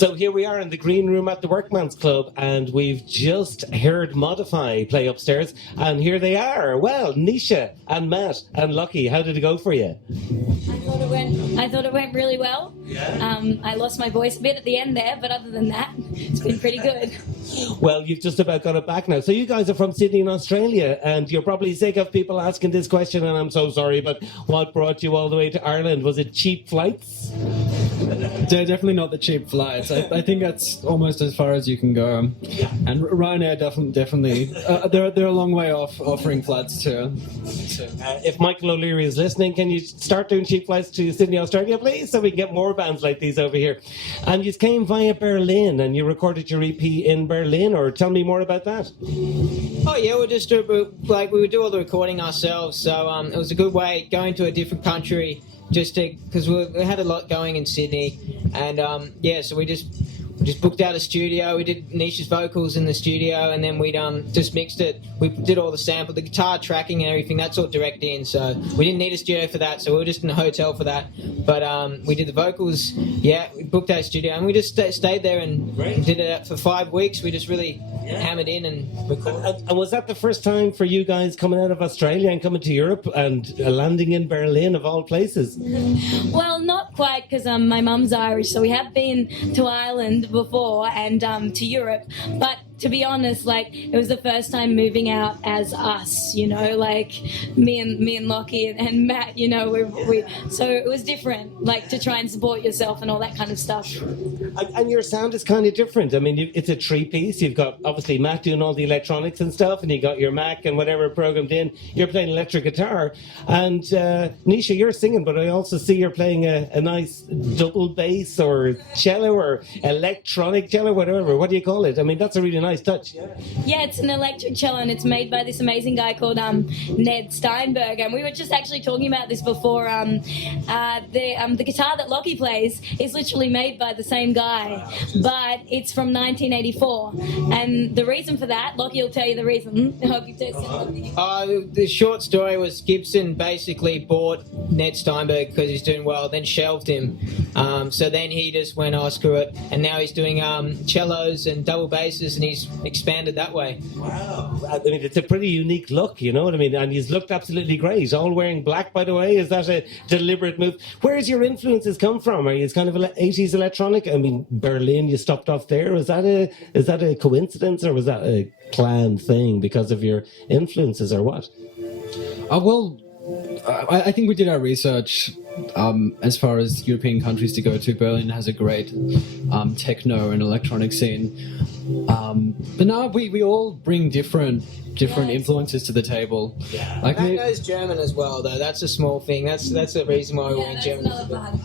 So here we are in the green room at the Workmans Club, and we've just heard Modify play upstairs, and here they are. Well, Nisha and Matt and Lucky, how did it go for you? I thought it went really well. Yeah. I lost my voice a bit at the end there, but other than that, it's been pretty good. Well, you've just about got it back now. So you guys are from Sydney in Australia, and you're probably sick of people asking this question, and I'm so sorry, but what brought you all the way to Ireland? Was it cheap flights? They're definitely not the cheap flights. I think that's almost as far as you can go. And Ryanair definitely they're a long way off offering flights too. If Michael O'Leary is listening, can you start doing cheap flights to Sydney, Australia, please, so we can get more bands like these over here? And you came via Berlin, and you recorded your EP in Berlin, or tell me more about that. Oh yeah, we would do all the recording ourselves, so it was a good way going to a different country, just because we had a lot going in Sydney, and so we just booked out a studio. We did Nisha's vocals in the studio, and then we just mixed it. We did all the sample, the guitar tracking and everything. That's all direct in, so we didn't need a studio for that. So we were just in a hotel for that. But we did the vocals. Yeah, we booked our studio, and we just stayed there and did it for 5 weeks. We just really hammered in and recorded. And was that the first time for you guys coming out of Australia and coming to Europe and landing in Berlin of all places? Well, not quite, because my mum's Irish, so we have been to Ireland before and to Europe, but to be honest, it was the first time moving out as us, me and Lockie and Matt, so it was different, to try and support yourself and all that kind of stuff. And your sound is kind of different. I mean, it's a three-piece. You've got, obviously, Matt doing all the electronics and stuff, and you got your Mac and whatever programmed in. You're playing electric guitar. And Nisha, you're singing, but I also see you're playing a nice double bass or cello or electronic cello, whatever. What do you call it? I mean, that's a really nice touch. Yeah, it's an electric cello, and it's made by this amazing guy called Ned Steinberg. And we were just actually talking about this before. The guitar that Lockie plays is literally made by the same guy, but it's from 1984. And the reason for that, Lockie will tell you the reason. I hope you the short story was Gibson basically bought Ned Steinberg because he's doing well, then shelved him. So then he just went, oh, screw it. And now he's doing cellos and double basses, and he's expanded that way. Wow. I mean, it's a pretty unique look, you know what I mean? And he's looked absolutely great. All wearing black, by the way. Is that a deliberate move? Where's your influences come from? Are you kind of 80s electronic? I mean, Berlin, you stopped off there. Is that a coincidence, or was that a planned thing because of your influences, or what? I think we did our research as far as European countries to go to. Berlin has a great techno and electronic scene. But no, we all bring different influences to the table. Yeah. Matt knows German as well, though. That's a small thing. That's the reason why we're in German.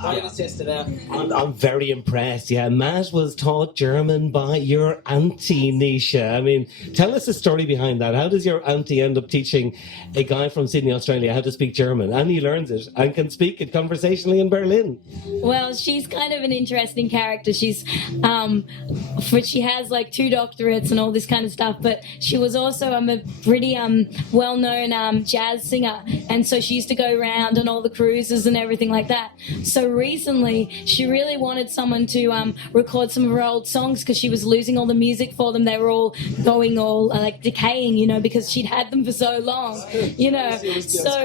I just test it out. I'm very impressed. Yeah, Matt was taught German by your auntie, Nisha. I mean, tell us the story behind that. How does your auntie end up teaching a guy from Sydney, Australia, how to speak German? And he learns it and can speak it conversationally in Berlin. Well, she's kind of an interesting character. She's, she has 2 doctorates and all this kind of stuff, but she was also a pretty well-known jazz singer, and so she used to go around on all the cruises and everything like that. So recently she really wanted someone to record some of her old songs, because she was losing all the music for them. They were all going decaying, because she'd had them for so long, so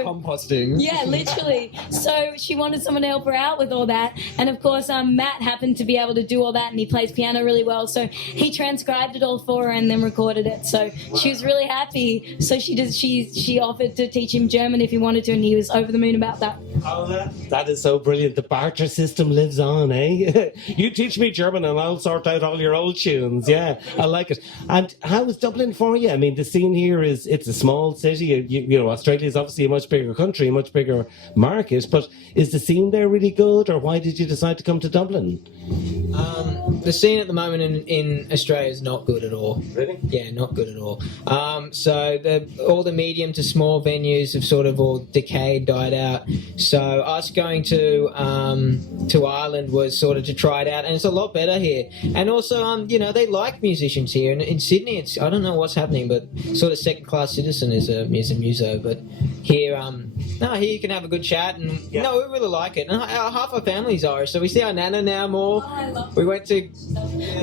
composting. Yeah, literally. So she wanted someone to help her out with all that, and of course Matt happened to be able to do all that, and he plays piano really well, so he transcribed it all for her and then recorded it. So she was really happy. So she offered to teach him German if he wanted to, and he was over the moon about that. Oh, that is so brilliant. The barter system lives on, eh? You teach me German and I'll sort out all your old tunes. Yeah, I like it. And how is Dublin for you? I mean, the scene here it's a small city. Australia is obviously a much bigger country, a much bigger market, but is the scene there really good, or why did you decide to come to Dublin? The scene at the moment in Australia is not good at all. Really? Yeah, not good at all. So all the medium to small venues have sort of all decayed, died out. So us going to Ireland was sort of to try it out, and it's a lot better here. And also, they like musicians here. And in Sydney, I don't know what's happening, but sort of second-class citizen is a muso. But here, here you can have a good chat, and we really like it. And half our family's Irish, so we see our nana now more. Oh, I love we went to.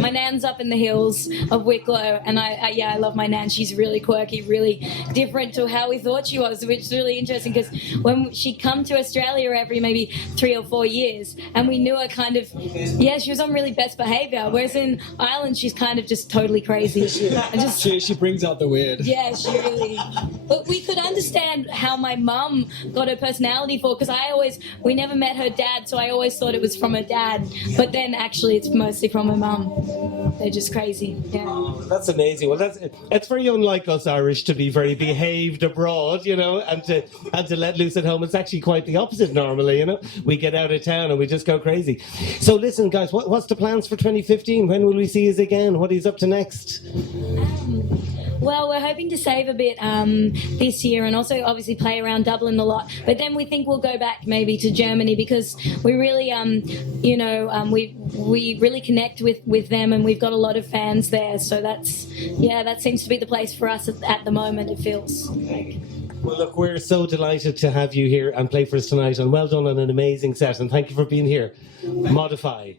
My nan's up in the hills of Wicklow, and I love my nan. She's really quirky, really different to how we thought she was, which is really interesting because when she'd come to Australia every maybe 3 or 4 years, and we knew her kind of, she was on really best behaviour, whereas in Ireland she's kind of just totally crazy. And just, She brings out the weird. yeah, she really. But we could understand how my mum got her personality for, because we never met her dad, so I always thought it was from her dad, but then actually it's mostly from her mum. They're just crazy. Yeah. Oh, that's amazing. Well, it's very unlike us Irish to be very behaved abroad, and to let loose at home. It's actually quite the opposite normally, We get out of town and we just go crazy. So listen, guys, what's the plans for 2015? When will we see you again? What are you up to next? Well, we're hoping to save a bit this year, and also obviously play around Dublin a lot. But then we think we'll go back maybe to Germany, because we really, we really connect with them, and we've got a lot of fans there. So that seems to be the place for us at the moment. It feels like. Well, look, we're so delighted to have you here and play for us tonight, and well done on an amazing set, and thank you for being here. Modify.